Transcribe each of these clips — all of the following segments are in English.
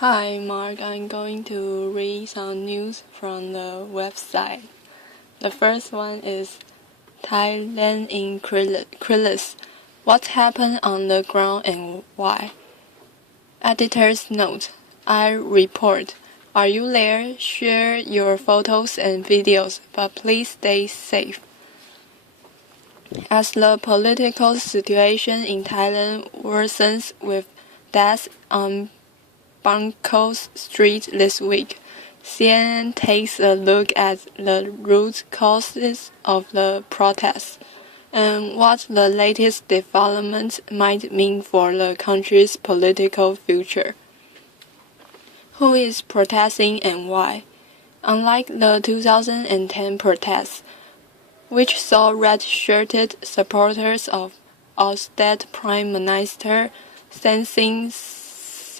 Hi, Mark. I'm going to read some news from the website. The first one is Thailand in crisis. What happened on the ground and why? Editor's note. I report. Are you there? Share your photos and videos, but please stay safe. As the political situation in Thailand worsens with deaths on Bangkok Street this week, CNN takes a look at the root causes of the protests and what the latest developments might mean for the country's political future. Who is protesting and why? Unlike the 2010 protests, which saw red-shirted supporters of ousted Prime Minister Thaksin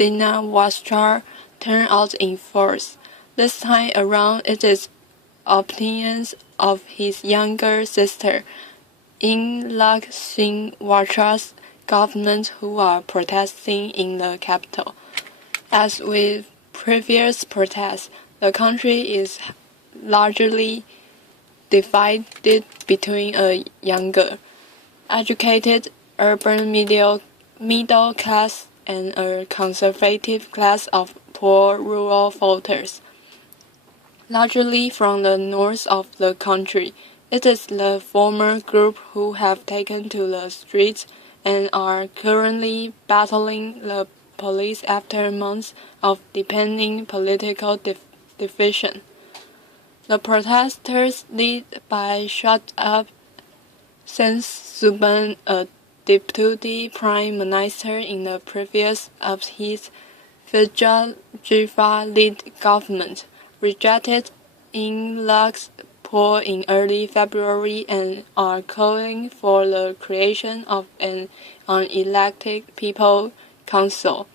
Shinawatra turn out in force. This time around, it is opinions of his younger sister, Yingluck Shinawtra's government who are protesting in the capital. As with previous protests, the country is largely divided between a younger, educated urban middle class and a conservative class of poor rural voters. Largely from the north of the country, it is the former group who have taken to the streets and are currently battling the police after months of deepening political division. The protesters, led by shut-up Sen Suban, a deputy prime minister in the previous of his Vijay-led government, rejected Yingluck's poll in early February and are calling for the creation of an unelected People Council,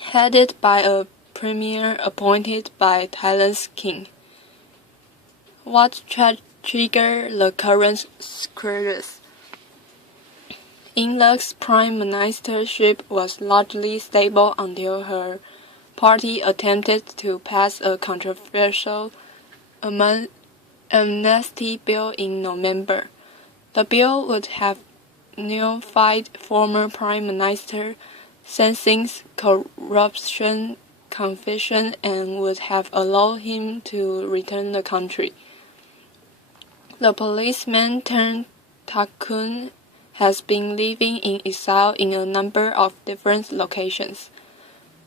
headed by a premier appointed by Thailand's king. What triggered the current crisis? Yingluck's prime ministership was largely stable until her party attempted to pass a controversial amnesty bill in November. The bill would have nullified former Prime Minister Thaksin's corruption conviction and would have allowed him to return the country. The policeman turned tycoon has been living in exile in a number of different locations,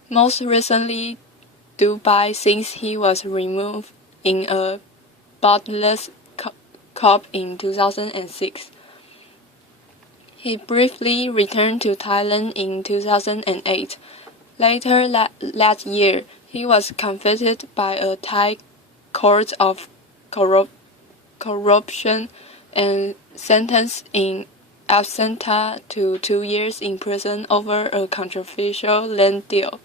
most recently Dubai since he was removed in a bloodless coup in 2006. He briefly returned to Thailand in 2008. Later that year, he was convicted by a Thai court of corruption and sentenced in absentia to 2 years in prison over a controversial land deal.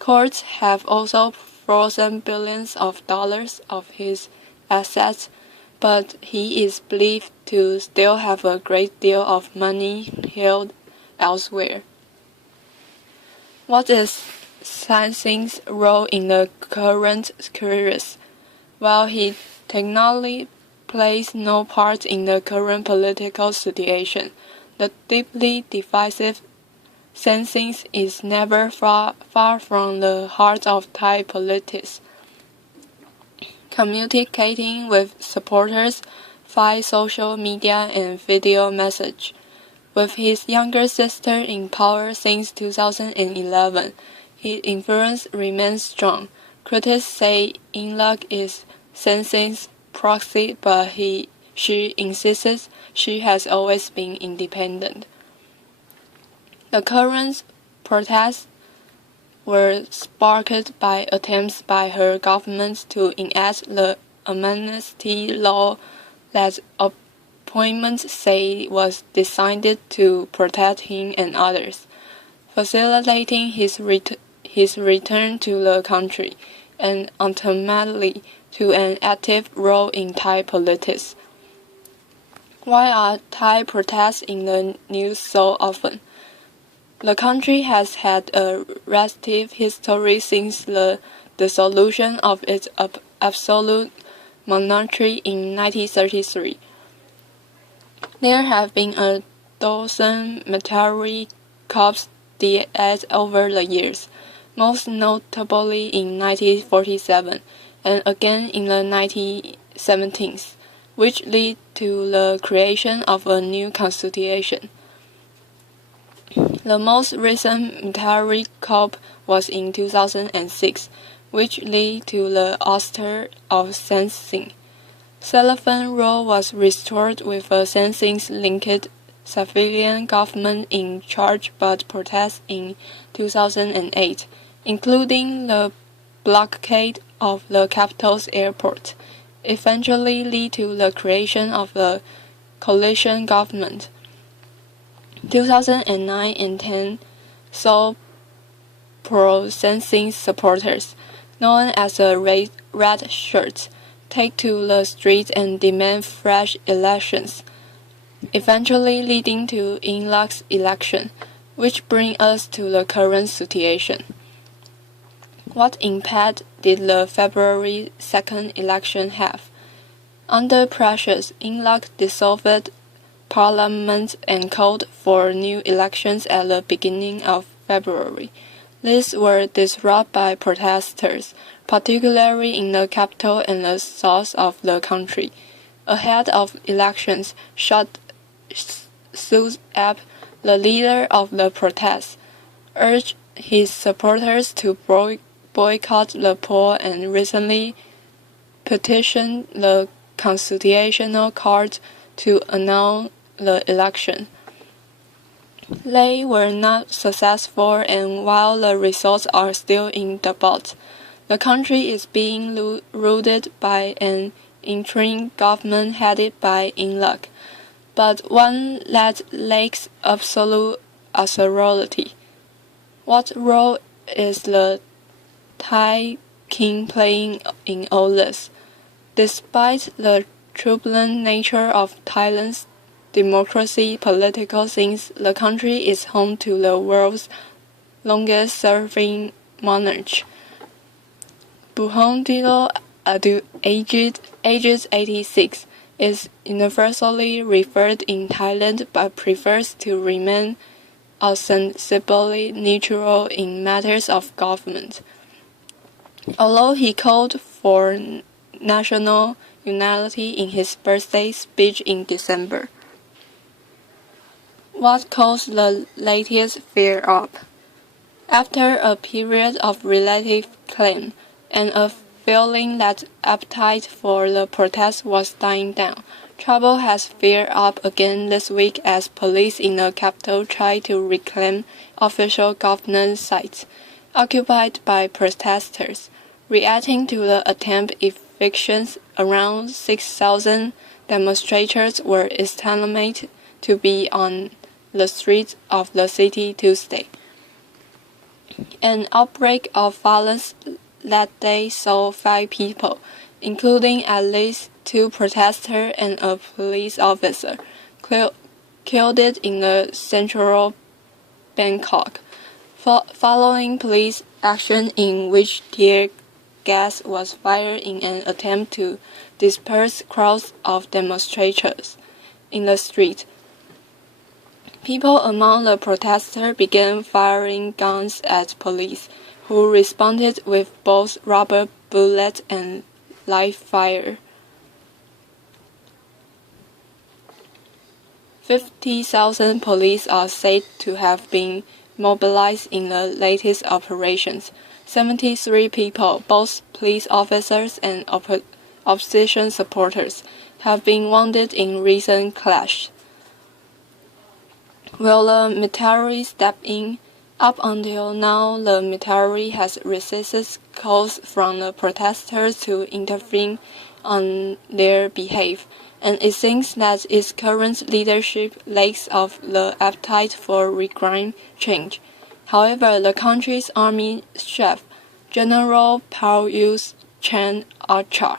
Courts have also frozen billions of dollars of his assets, but he is believed to still have a great deal of money held elsewhere. What is Thaksin's role in the current crisis? While he technically plays no part in the current political situation, the deeply divisive Thaksin is never far from the heart of Thai politics. Communicating with supporters via social media and video message. With his younger sister in power since 2011, his influence remains strong. Critics say Yingluck is Thaksin's proxy, but she insists she has always been independent. The current protests were sparked by attempts by her government to enact the amnesty law that opponents say was designed to protect him and others, facilitating his return to the country and ultimately to an active role in Thai politics. Why are Thai protests in the news so often? The country has had a restive history since the dissolution of its absolute monarchy in 1933. There have been a dozen military coups d'etat over the years, most notably in 1947 and again in the 1970s, which led to the creation of a new constitution. The most recent military coup was in 2006, which led to the ouster of Thein Sein. Celphine rule was restored with a Thein Sein-linked civilian government in charge, but protests in 2008, including the blockade of the capital's airport, eventually led to the creation of the coalition government. 2009 and 10 saw pro-Thein Sein supporters, known as the Red Shirts, take to the streets and demand fresh elections, eventually leading to Inluk's election, which brings us to the current situation. What impact did the February 2nd election have? Under pressure, Inluk dissolved Parliament and called for new elections at the beginning of February. These were disrupted by protesters, particularly in the capital and the south of the country. Ahead of elections, Suu Kyi, the leader of the protests, urged his supporters to boycott the poll and recently petitioned the Constitutional Court to annul the election. They were not successful, and while the results are still in debate, the country is being ruled by an interim government headed by Inluk, but one that lacks absolute authority. What role is the Thai king playing in all this? Despite the turbulent nature of Thailand's democracy political scenes, the country is home to the world's longest-serving monarch. Bhumibol Adulyadej, aged 86, is universally revered in Thailand but prefers to remain ostensibly neutral in matters of government. Although he called for national unity in his birthday speech in December. What caused the latest flare-up? After a period of relative calm and a feeling that appetite for the protest was dying down, trouble has flared up again this week as police in the capital try to reclaim official government sites occupied by protesters. Reacting to the attempted evictions, around 6,000 demonstrators were estimated to be on the streets of the city Tuesday. An outbreak of violence that day saw 5 people, including at least 2 protesters and a police officer, killed in the central Bangkok, following police action in which tear gas was fired in an attempt to disperse crowds of demonstrators in the street. People among the protesters began firing guns at police, who responded with both rubber bullets and live fire. 50,000 police are said to have been mobilized in the latest operations. 73 people, both police officers and opposition supporters, have been wounded in recent clashes. Will the military step in? Up until now, the military has resisted calls from the protesters to intervene on their behalf, and it seems that its current leadership lacks of the appetite for regime change. However, the country's army chief, General Prayut Chan-o-cha,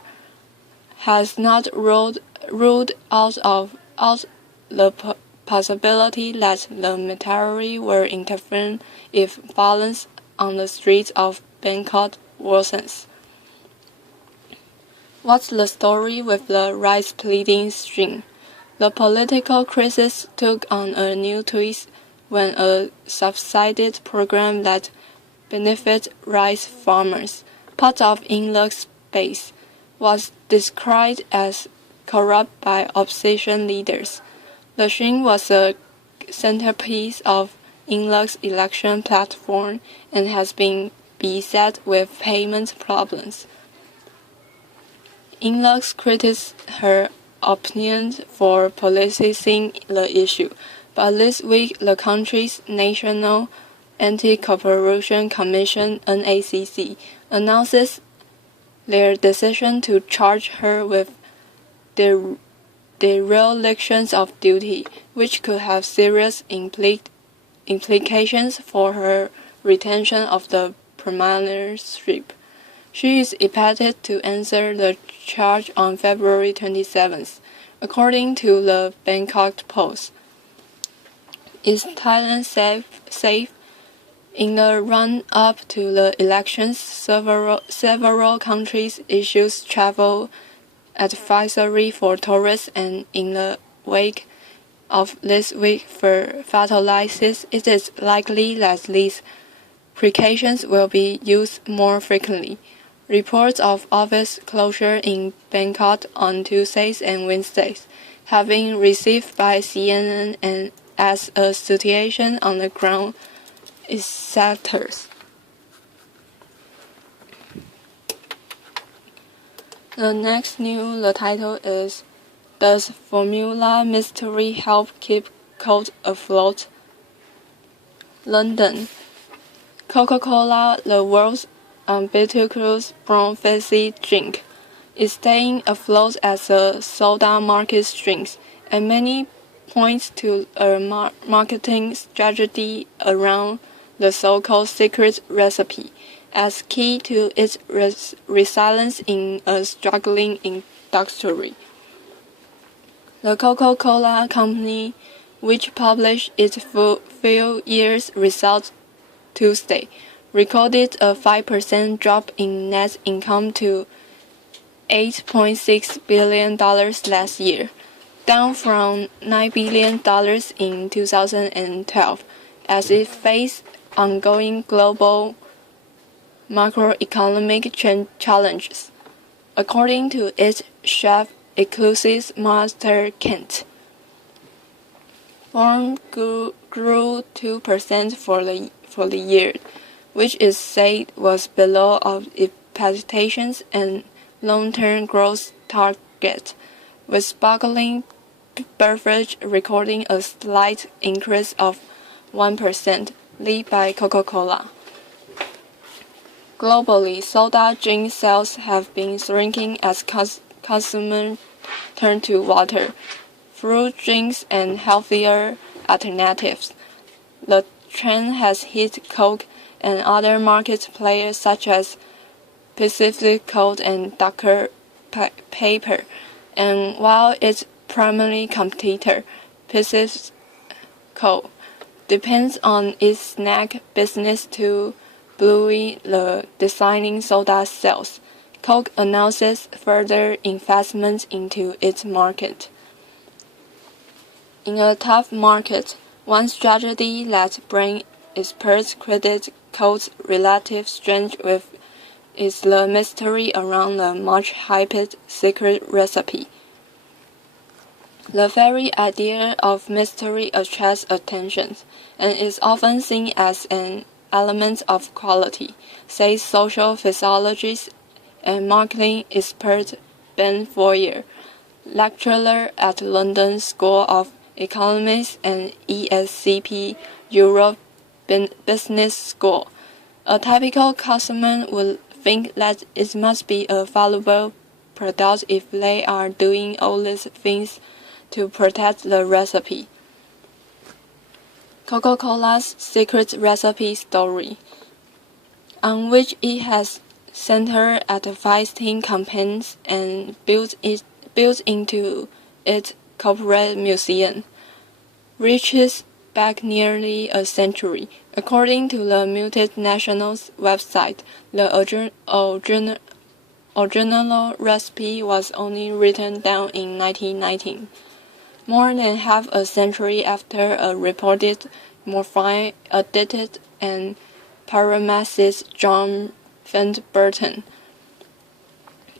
has not ruled out the possibility that the military will intervene if violence on the streets of Bangkok worsens. What's the story with the rice pleading string? The political crisis took on a new twist when a subsidized program that benefits rice farmers, part of Inluk's base, was described as corrupt by opposition leaders. The string was a centerpiece of Inluk's election platform and has been beset with payment problems. Inluk criticized her opponent for politicizing the issue, but this week the country's National Anti-Corruption Commission (NACC) announces their decision to charge her with dereliction of duty, which could have serious implications for her retention of the premiership. She is expected to answer the charge on February 27th, according to the Bangkok Post. Is Thailand safe? In the run-up to the elections, several countries issued travel advisory for tourists, and in the wake of this week's fatalities, it is likely that these precautions will be used more frequently. Reports of office closure in Bangkok on Tuesdays and Wednesdays have been received by CNN and as a situation on the ground is sectors. The next news, the title is Does Formula Mystery Help Keep Coke Afloat? London. Coca-Cola, the world's ubiquitous brown fizzy drink, is staying afloat as a soda market shrinks, and many points to a marketing strategy around the so-called secret recipe as key to its resilience in a struggling industry. The Coca-Cola Company, which published its full year's results Tuesday, recorded a 5% drop in net income to $8.6 billion last year, down from $9 billion in 2012, as it faced ongoing global macroeconomic challenges, according to its chief economist Master Kent. Volume grew 2% for the year, which is said was below of expectations and long-term growth target, with sparkling beverage recording a slight increase of 1%, led by Coca-Cola. Globally, soda drink sales have been shrinking as consumers turn to water, fruit drinks, and healthier alternatives. The trend has hit Coke and other market players such as PepsiCo and Dr. Pepper, and while its primary competitor, PepsiCo, depends on its snack business to buoy the declining soda sales, Coke announces further investment into its market. In a tough market, one strategy that brings experts credit Coke's relative strength with is the mystery around the much-hyped secret recipe. The very idea of mystery attracts attention and is often seen as an element of quality, says social physiologist and marketing expert Ben Foyer, lecturer at London School of Economics and ESCP Europe Business School. A typical customer would think that it must be a valuable product if they are doing all these things to protect the recipe. Coca-Cola's secret recipe story, on which it has centered advertising campaigns and built into its corporate museum, reaches back nearly a century. According to the multinational's website, the original recipe was only written down in 1919, more than half a century after a reported morphine addicted and pharmacist John Burton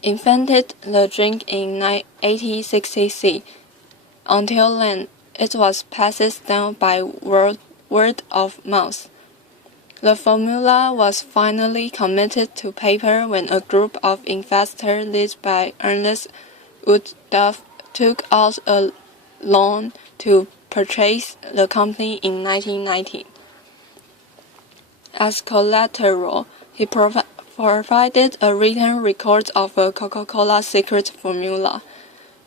invented the drink in 1866. Until then, it was passed down by word of mouth. The formula was finally committed to paper when a group of investors led by Ernest Woodruff took out a loan to purchase the company in 1919. As collateral, he provided a written record of a Coca-Cola secret formula.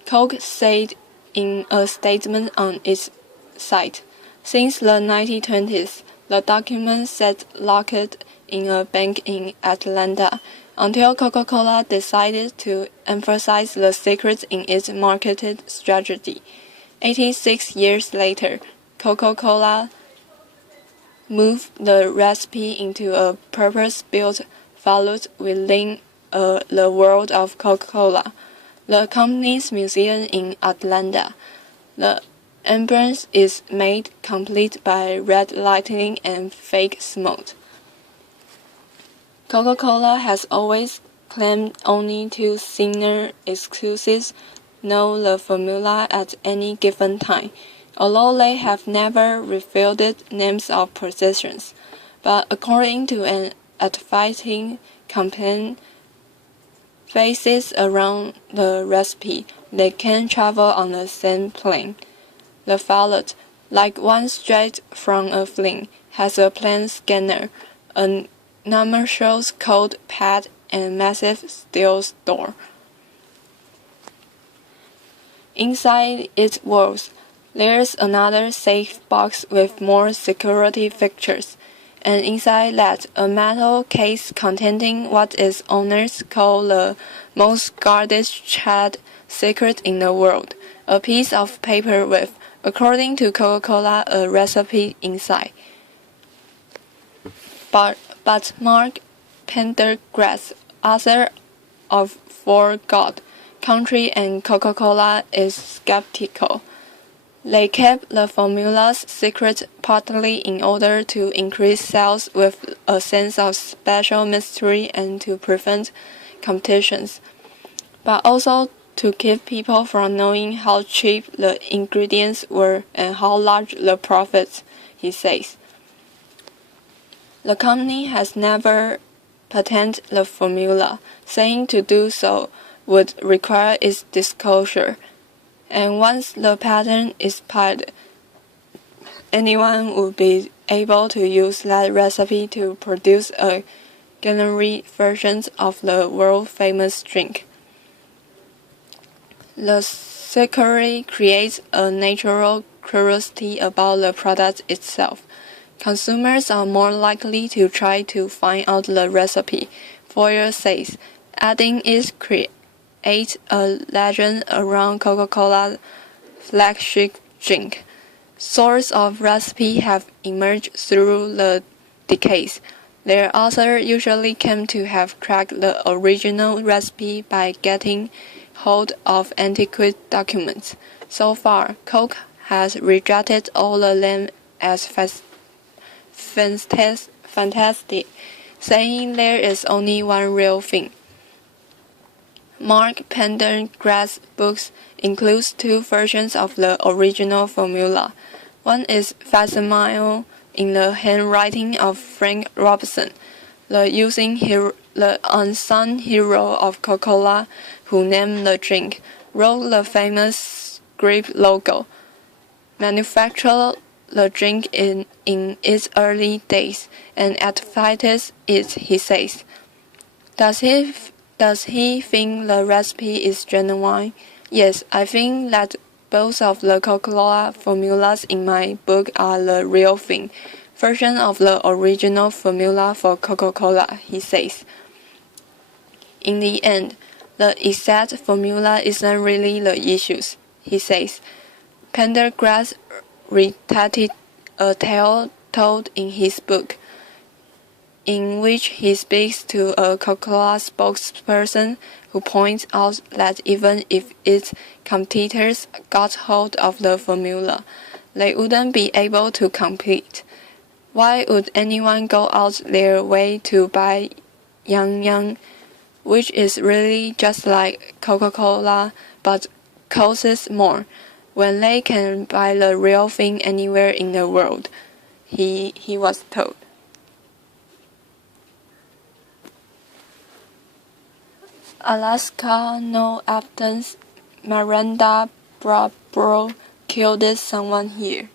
Coke said in a statement on its site, "Since the 1920s, the document sat locked in a bank in Atlanta until Coca-Cola decided to emphasize the secret in its marketing strategy. 86 years later, Coca-Cola moved the recipe into a purpose-built vault within the world of Coca-Cola, the company's museum in Atlanta. The ambience is made complete by red lighting and fake smoke." Coca-Cola has always claimed only two senior executives know the formula at any given time, although they have never revealed names or positions. But according to an advertising campaign based around the recipe, they can travel on the same plane. The vault, like one straight from a plane, has a plane scanner, a numerical code pad, and massive steel door. Inside its walls, there's another safe box with more security features, and inside that, a metal case containing what its owners call the most guarded trade secret in the world, a piece of paper with, according to Coca-Cola, a recipe inside. But Mark Pendergrass, author of For God, Country and Coca-Cola, is skeptical. They kept the formula's secret partly in order to increase sales with a sense of special mystery and to prevent competitions, but also to keep people from knowing how cheap the ingredients were and how large the profits, he says. The company has never patented the formula, saying to do so would require its disclosure, and once the patent expired, anyone would be able to use that recipe to produce a generic version of the world-famous drink. The secret creates a natural curiosity about the product itself. Consumers are more likely to try to find out the recipe, Foyer says, adding it creates a legend around Coca-Cola's flagship drink. Sources of recipe have emerged through the decades. Their author usually came to have cracked the original recipe by getting hold of antiquated documents. So far, Coke has rejected all of them as fantastic, saying there is only one real thing. Mark Pendergrass' books includes two versions of the original formula. One is facsimile in the handwriting of Frank Robinson, the unsung hero of Coca-Cola, who named the drink, wrote the famous grape logo, manufactured the drink in its early days, and advertised it, he says. Does he think the recipe is genuine? Yes, I think that both of the Coca-Cola formulas in my book are the real thing, version of the original formula for Coca-Cola, he says. In the end, the exact formula isn't really the issue, he says. Pendergrass related a tale told in his book, in which he speaks to a Coca-Cola spokesperson who points out that even if its competitors got hold of the formula, they wouldn't be able to compete. Why would anyone go out their way to buy Yang Yang, which is really just like Coca-Cola but costs more, when they can buy the real thing anywhere in the world? He was told. Alaska, no evidence. Miranda Barbaro killed someone here.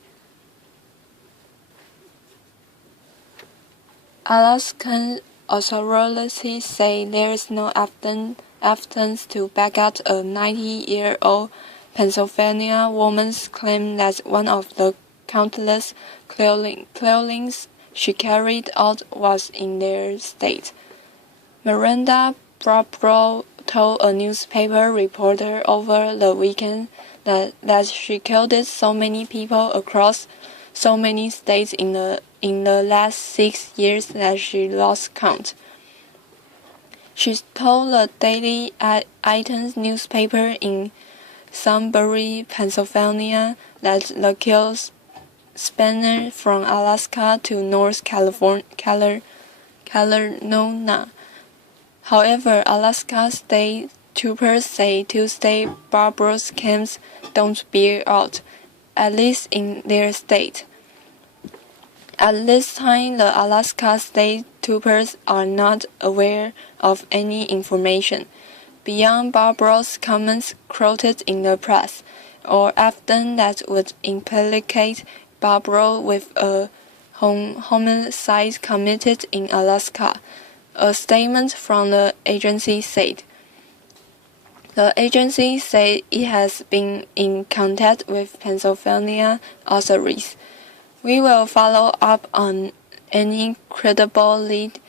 Alaskan authorities say there is no evidence to back up a 90-year-old Pennsylvania woman's claim that one of the countless clothings she carried out was in their state. Miranda Barbaro told a newspaper reporter over the weekend that she killed so many people across so many states in the last 6 years that she lost count. She told the Daily Times newspaper in Sunbury, Pennsylvania, that the kills spanned from Alaska to North Carolina. However, Alaska state troopers say Tuesday Barbaro's camps don't bear out, at least in their state. At this time, the Alaska state troopers are not aware of any information beyond Barbaro's comments quoted in the press, or evidence that would implicate Barbaro with a homicide committed in Alaska. A statement from the agency said. The agency said it has been in contact with Pennsylvania authorities. We will follow up on any credible lead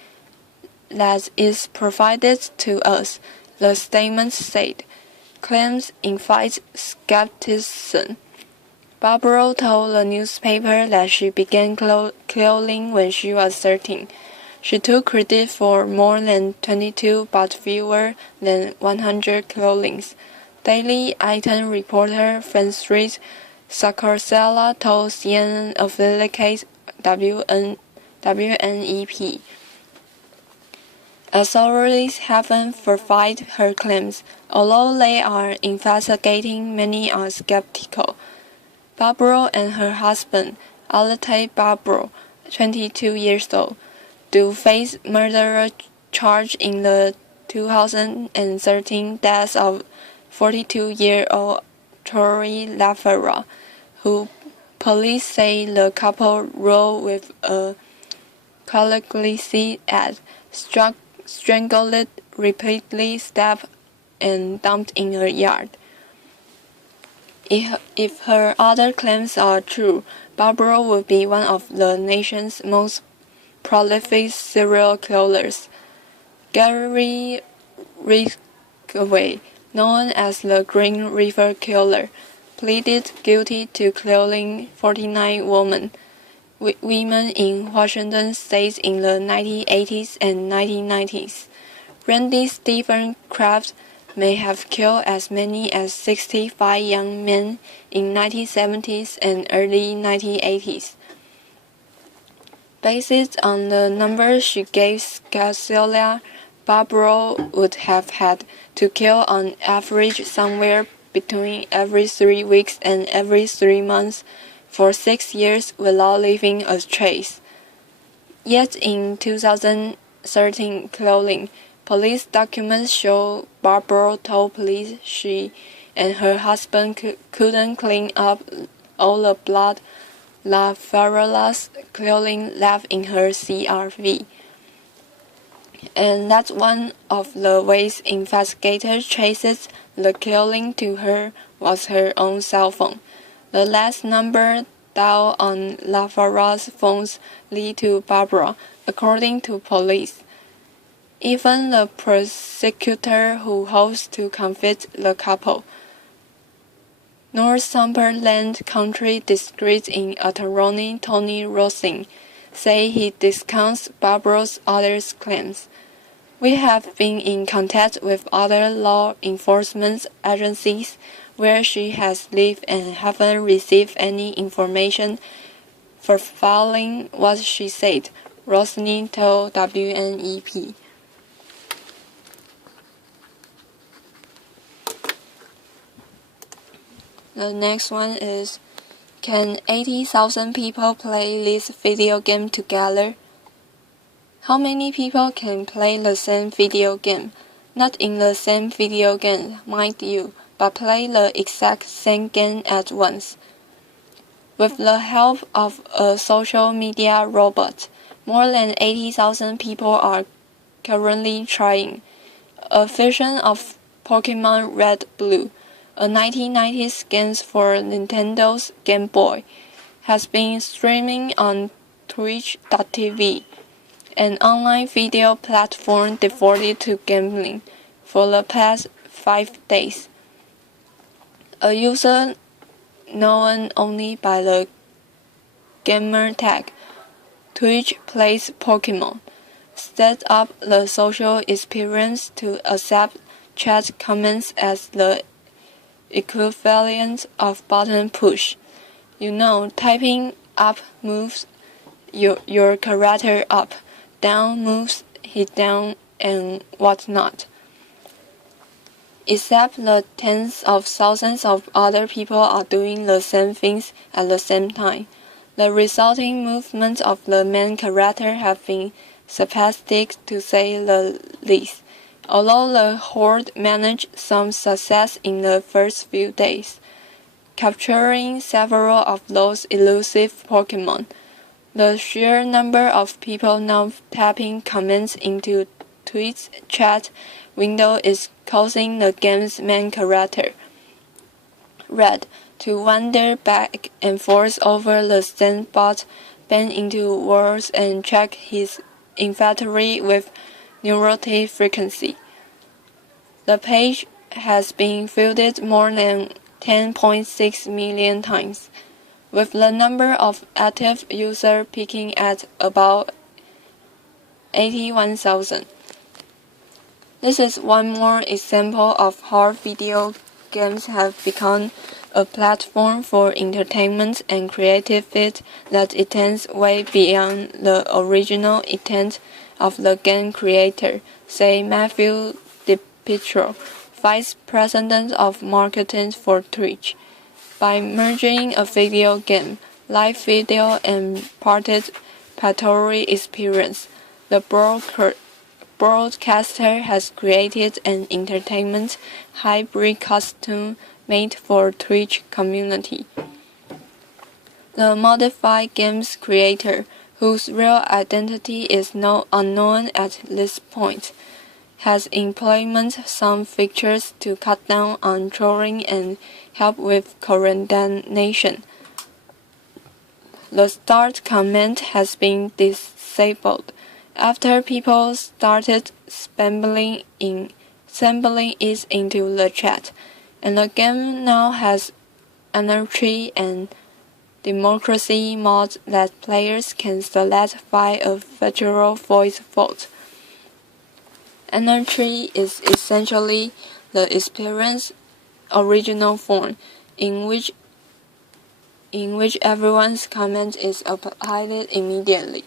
that is provided to us, the statement said. Claims invite skepticism. Barbaro told the newspaper that she began clothing when she was 13. She took credit for more than 22 but fewer than 100 clothings. Daily Item reporter Francis Scarsella told CNN affiliate WNEP. Authorities haven't verified her claims, although they are investigating. Many are skeptical. Barbaro and her husband, Aleta Barbaro, 22 years old, do face murder charge in the 2013 death of 42-year-old Tori Lafera, who police say the couple rode with a Calici ad, strangled, repeatedly stabbed, and dumped in a yard. If her other claims are true, Barbaro would be one of the nation's most prolific serial killers. Gary Ridgway, known as the Green River Killer, pleaded guilty to killing 49 women in Washington state in the 1980s and 1990s. Randy Stephen Kraft may have killed as many as 65 young men in 1970s and early 1980s. Based on the numbers she gave Scarsella, Barbaro would have had to kill on average somewhere between every 3 weeks and every 3 months for 6 years without leaving a trace. Yet in 2013 clothing, police documents show Barbaro told police she and her husband couldn't clean up all the blood Lafera's clothing left in her CRV. And that's one of the ways investigators traced the killing to her was her own cell phone. The last number dialed on Lafera's phones lead to Barbara, according to police. Even the prosecutor who hopes to convict the couple Northumberland Country District in attorney Tony Rossing said he discounts Barbara's other claims. We have been in contact with other law enforcement agencies where she has lived and haven't received any information for filing what she said, Rossing told WNEP. The next one is, can 80,000 people play this video game together? How many people can play the same video game? Not in the same video game, mind you, but play the exact same game at once. With the help of a social media robot, more than 80,000 people are currently trying. A version of Pokemon Red Blue, a 1990s game for Nintendo's Game Boy, has been streaming on Twitch.tv, an online video platform devoted to gambling, for the past 5 days. A user known only by the gamer tag Twitch Plays Pokemon set up the social experience to accept chat comments as the equivalent of button push. You know, typing up moves your character up, down moves hit down, and whatnot. Except the tens of thousands of other people are doing the same things at the same time. The resulting movements of the main character have been spastic to say the least, although the horde managed some success in the first few days, capturing several of those elusive Pokemon. The sheer number of people now typing comments into Twitch's chat window is causing the game's main character, Red, to wander back and forth over the sandbox, bend into words, and check his inventory with neurotic frequency. The page has been viewed more than 10.6 million times, with the number of active users peaking at about 81,000. This is one more example of how video games have become a platform for entertainment and creativity that extends way beyond the original intent of the game creator, say Matthew DiPietro, Vice President of Marketing for Twitch. By merging a video game, live video, and participatory experience, the broadcaster has created an entertainment hybrid costume made for Twitch community. The modified game's creator, whose real identity is now unknown at this point, has implemented some features to cut down on trolling and help with coordination. The start comment has been disabled after people started sampling it into the chat, and the game now has anarchy and democracy modes that players can select via a virtual voice vote. Anarchy is essentially the experience's original form, in which everyone's comment is applied immediately.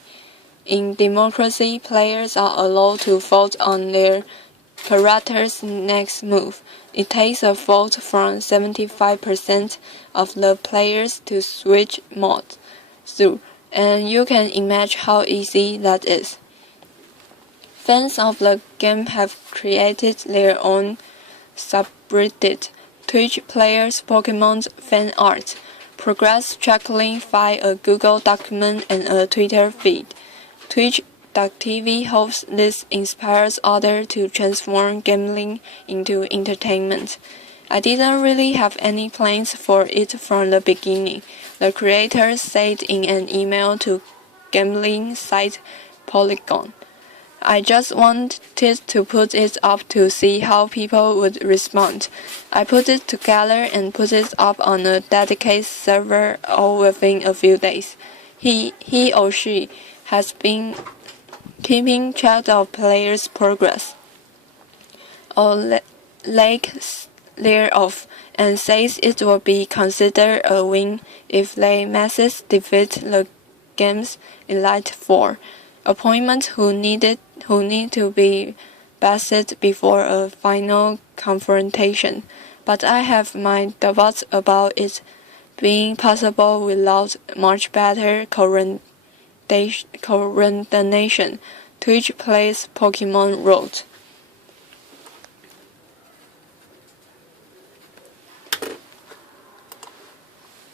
In democracy, players are allowed to vote on their character's next move. It takes a vote from 75% of the players to switch modes through, and you can imagine how easy that is. Fans of the game have created their own subreddit, Twitch Players Pokemon Fan Art, progress tracking via a Google document and a Twitter feed. Twitch.tv hopes this inspires others to transform gambling into entertainment. I didn't really have any plans for it from the beginning, the creator said in an email to gambling site Polygon. I just wanted to put it up to see how people would respond. I put it together and put it up on a dedicated server all within a few days. He or she has been keeping track of players' progress or lack thereof, and says it will be considered a win if they Messi defeat the game's Elite Four opponents who need to be bested before a final confrontation. But I have my doubts about it being possible without much better coordination. Twitch plays Pokemon wrote.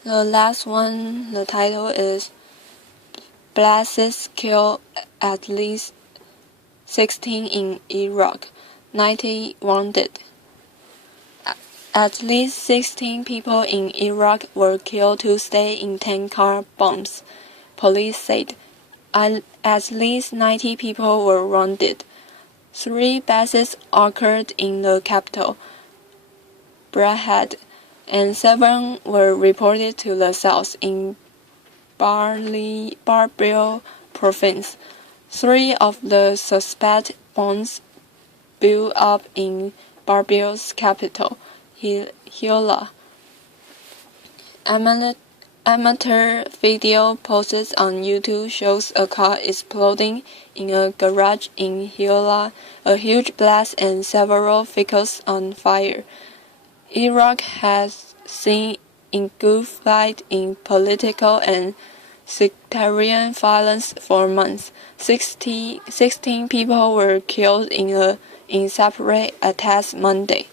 The last one, the title is Blasts kill at least 16 in Iraq, 90 wounded. At least 16 people in Iraq were killed Tuesday in 10 car bombs, police said. At least 90 people were wounded. 3 blasts occurred in the capital, Baghdad, and 7 were reported to the south in Barbil province. 3 of the suspect bombs blew up in Barbil's capital, Hilla. Amateur video posted on YouTube shows a car exploding in a garage in Hilla, a huge blast and several vehicles on fire. Iraq has seen engulfed in political and sectarian violence for months. 16 people were killed in separate attacks Monday.